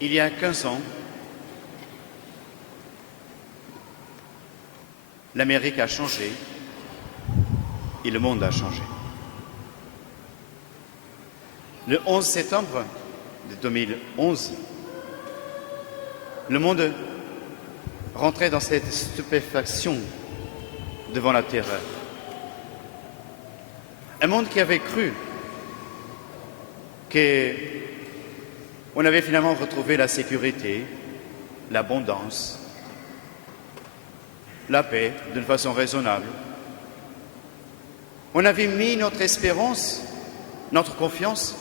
Il y a 15 ans, l'Amérique a changé et le monde a changé. Le 11 septembre de 2011, le monde rentrait dans cette stupéfaction devant la terreur. Un monde qui avait cru qu'on avait finalement retrouvé la sécurité, l'abondance, la paix d'une façon raisonnable. On avait mis notre espérance, notre confiance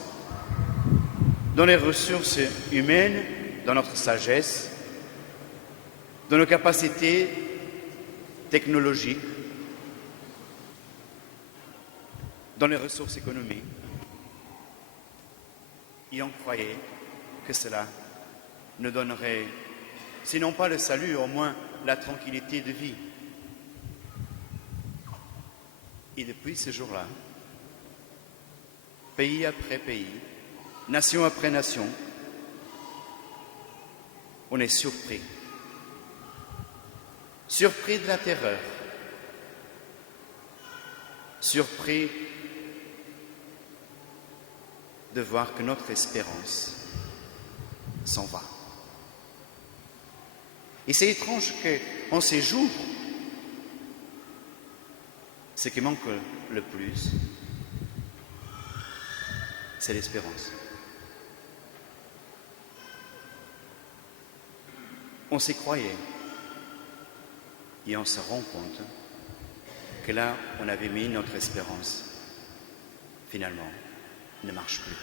dans les ressources humaines, dans notre sagesse, dans nos capacités technologiques, dans les ressources économiques. Et on croyait que cela nous donnerait, sinon pas le salut, au moins la tranquillité de vie. Et depuis ce jour-là, pays après pays, nation après nation, on est surpris. Surpris de la terreur. Surpris de voir que notre espérance s'en va. Et c'est étrange qu'en ces jours, ce qui manque le plus, c'est l'espérance. On s'y croyait et on se rend compte que là, on avait mis notre espérance, finalement, ne marche plus.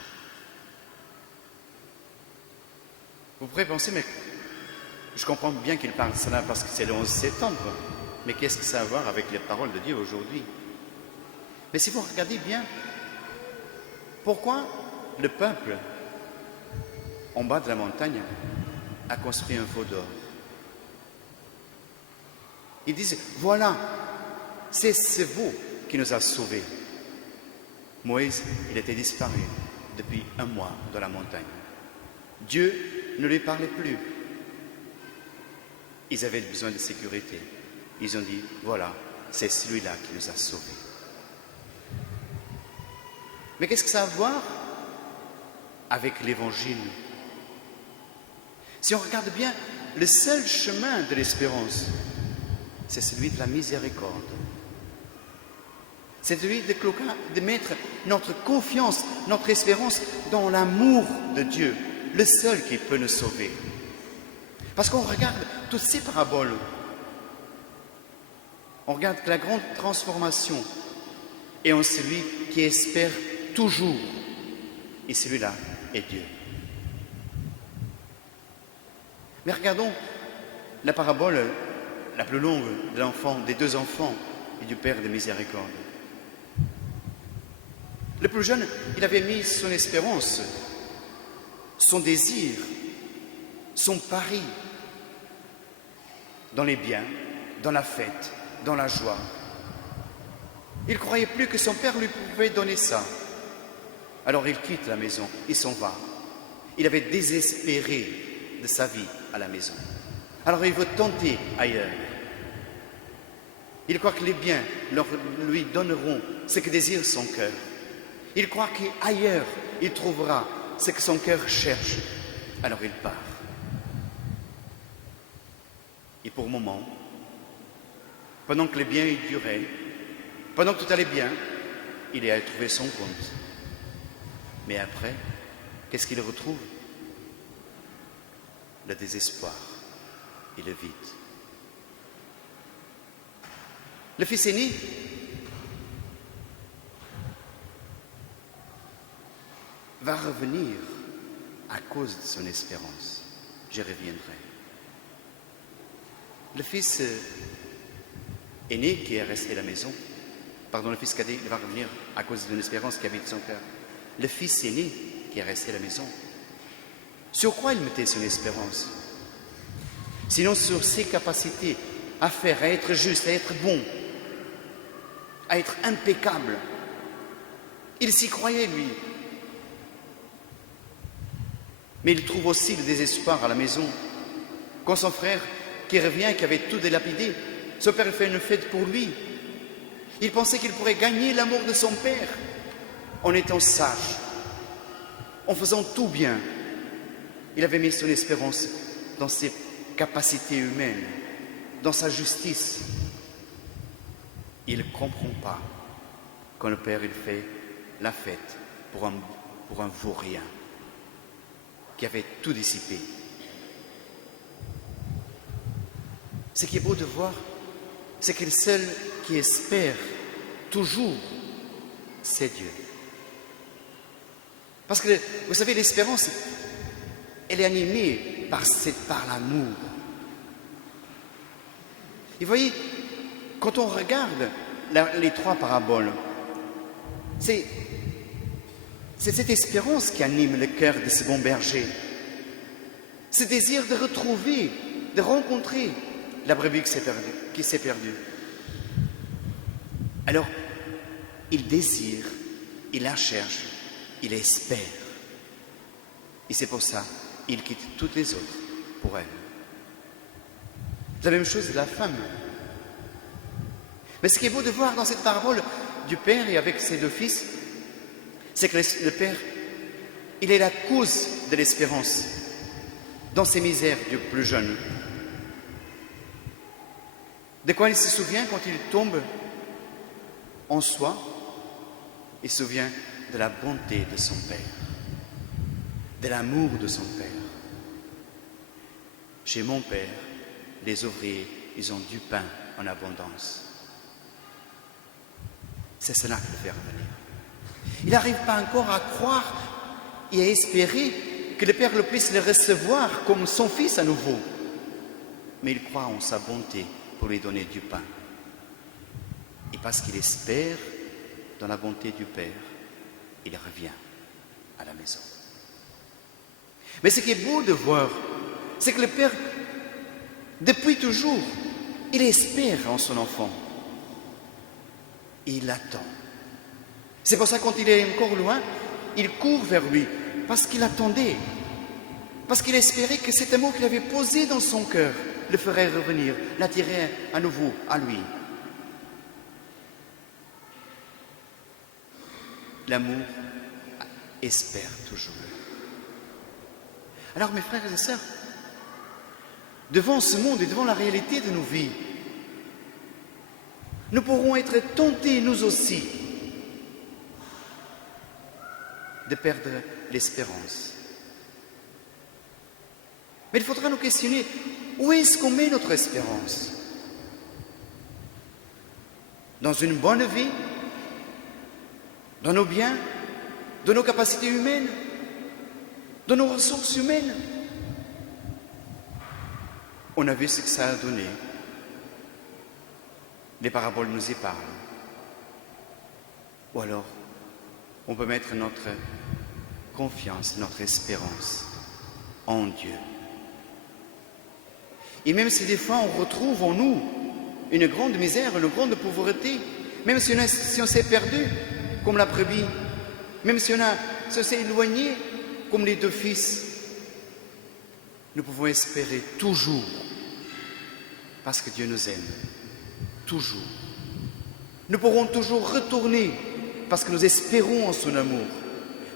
Vous pourrez penser, mais je comprends bien qu'il parle de cela parce que c'est le 11 septembre, mais qu'est-ce que ça a à voir avec les paroles de Dieu aujourd'hui? Mais si vous regardez bien, pourquoi le peuple, en bas de la montagne, a construit un veau d'or? Ils disent, voilà, c'est ce veau qui nous a sauvés. Moïse, il était disparu depuis 1 mois dans la montagne. Dieu ne lui parlait plus. Ils avaient besoin de sécurité. Ils ont dit, voilà, c'est celui-là qui nous a sauvés. Mais qu'est-ce que ça a à voir avec l'Évangile? Si on regarde bien, le seul chemin de l'espérance, c'est celui de la miséricorde. C'est celui de mettre notre confiance, notre espérance dans l'amour de Dieu, le seul qui peut nous sauver. Parce qu'on regarde toutes ces paraboles, on regarde que la grande transformation est en celui qui espère toujours, et celui-là est Dieu. Mais regardons la parabole la plus longue de l'enfant, des 2 enfants et du Père de miséricorde. Le plus jeune, il avait mis son espérance, son désir, son pari dans les biens, dans la fête, dans la joie. Il ne croyait plus que son père lui pouvait donner ça. Alors il quitte la maison, il s'en va. Il avait désespéré de sa vie à la maison. Alors il veut tenter ailleurs. Il croit que les biens lui donneront ce que désire son cœur. Il croit qu'ailleurs, il trouvera ce que son cœur cherche. Alors il part. Et pour un moment, pendant que les biens y duraient, pendant que tout allait bien, il a trouvé son compte. Mais après, qu'est-ce qu'il retrouve? Le désespoir et le vide. Le fils aîné va revenir à cause de son espérance. J'y reviendrai. Le fils aîné qui est resté à la maison, le fils cadet, il va revenir à cause d'une espérance qui habite son cœur. Le fils aîné qui est resté à la maison, sur quoi il mettait son espérance? Sinon sur ses capacités à faire, à être juste, à être bon, à être impeccable. Il s'y croyait, lui. Mais il trouve aussi le désespoir à la maison. Quand son frère, qui revient, qui avait tout délapidé, son père fait une fête pour lui. Il pensait qu'il pourrait gagner l'amour de son père en étant sage, en faisant tout bien. Il avait mis son espérance dans ses capacités humaines, dans sa justice. Il ne comprend pas quand le père il fait la fête pour un vaurien qui avait tout dissipé. Ce qui est beau de voir, c'est que seul qui espère toujours, c'est Dieu. Parce que, vous savez, l'espérance, elle est animée par l'amour. Et vous voyez, quand on regarde les 3 paraboles, c'est cette espérance qui anime le cœur de ce bon berger. Ce désir de retrouver, de rencontrer la brebis qui s'est perdue. Alors, il désire, il la cherche, il espère. Et c'est pour ça qu'il quitte toutes les autres pour elle. C'est la même chose de la femme. Mais ce qui est beau de voir dans cette parabole du père et avec ses 2 fils, c'est que le père, il est la cause de l'espérance dans ses misères du plus jeune. De quoi il se souvient quand il tombe en soi? Il se souvient de la bonté de son père, de l'amour de son père. Chez mon père, les ouvriers, ils ont du pain en abondance. C'est cela qui le fait revenir. Il n'arrive pas encore à croire et à espérer que le Père le puisse le recevoir comme son fils à nouveau. Mais il croit en sa bonté pour lui donner du pain. Et parce qu'il espère dans la bonté du Père, il revient à la maison. Mais ce qui est beau de voir, c'est que le Père, depuis toujours, il espère en son enfant. Et il l'attend. C'est pour ça que quand il est encore loin, il court vers lui, parce qu'il attendait, parce qu'il espérait que cet amour qu'il avait posé dans son cœur le ferait revenir, l'attirer à nouveau à lui. L'amour espère toujours. Alors mes frères et sœurs, devant ce monde et devant la réalité de nos vies, nous pourrons être tentés, nous aussi, de perdre l'espérance. Mais il faudra nous questionner, où est-ce qu'on met notre espérance? Dans une bonne vie? Dans nos biens? Dans nos capacités humaines? Dans nos ressources humaines? On a vu ce que ça a donné. Les paraboles nous y parlent. Ou alors, on peut mettre notre confiance, notre espérance en Dieu. Et même si des fois on retrouve en nous une grande misère, une grande pauvreté, même si on s'est perdu, comme la brebis, même si on s'est éloigné, comme les 2 fils, nous pouvons espérer toujours, parce que Dieu nous aime, toujours. Nous pourrons toujours retourner, parce que nous espérons en son amour,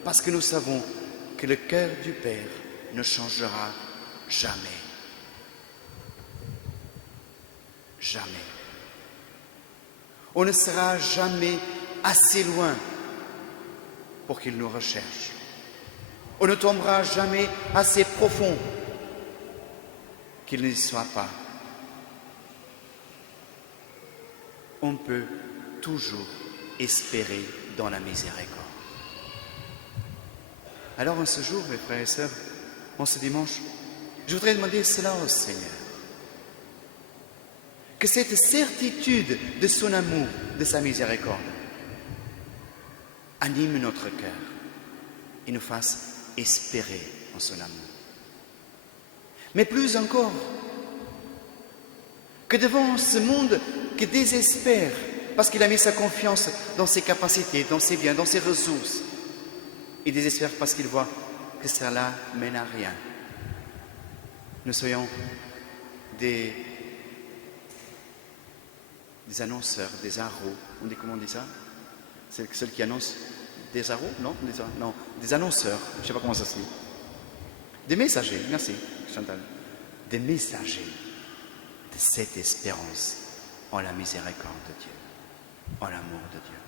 parce que nous savons que le cœur du Père ne changera jamais. Jamais. On ne sera jamais assez loin pour qu'il nous recherche. On ne tombera jamais assez profond qu'il n'y soit pas. On peut toujours espérer dans la miséricorde. Alors en ce jour, mes frères et sœurs, en ce dimanche, je voudrais demander cela au Seigneur. Que cette certitude de son amour, de sa miséricorde, anime notre cœur et nous fasse espérer en son amour. Mais plus encore, que devant ce monde qui désespère parce qu'il a mis sa confiance dans ses capacités, dans ses biens, dans ses ressources, il désespère parce qu'il voit que cela mène à rien. Nous soyons des annonceurs, des arrows. On dit comment on dit ça? C'est ceux qui annoncent des arrows? Non, non, des annonceurs. Je ne sais pas comment ça se dit. Des messagers, merci Chantal. Des messagers de cette espérance en la miséricorde de Dieu, en l'amour de Dieu.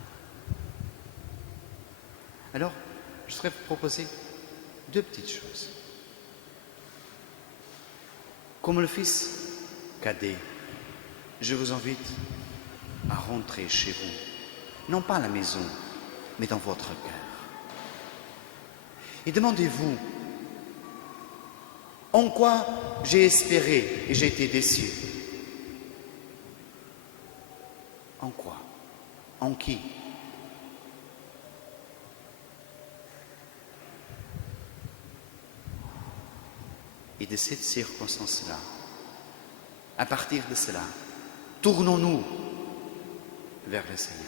Alors, je voudrais vous proposer deux petites choses. Comme le fils cadet, je vous invite à rentrer chez vous, non pas à la maison, mais dans votre cœur. Et demandez-vous, en quoi j'ai espéré et j'ai été déçu? En quoi? En qui? Et de cette circonstance-là, à partir de cela, tournons-nous vers le Seigneur.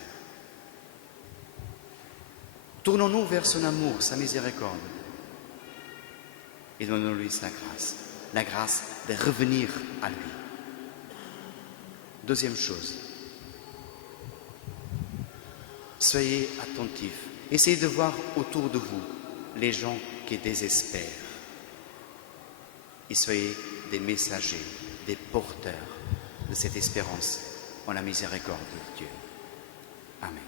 Tournons-nous vers son amour, sa miséricorde. Et donnons-lui sa grâce, la grâce de revenir à lui. Deuxième chose, soyez attentifs. Essayez de voir autour de vous les gens qui désespèrent. Et soyez des messagers, des porteurs de cette espérance en la miséricorde de Dieu. Amen.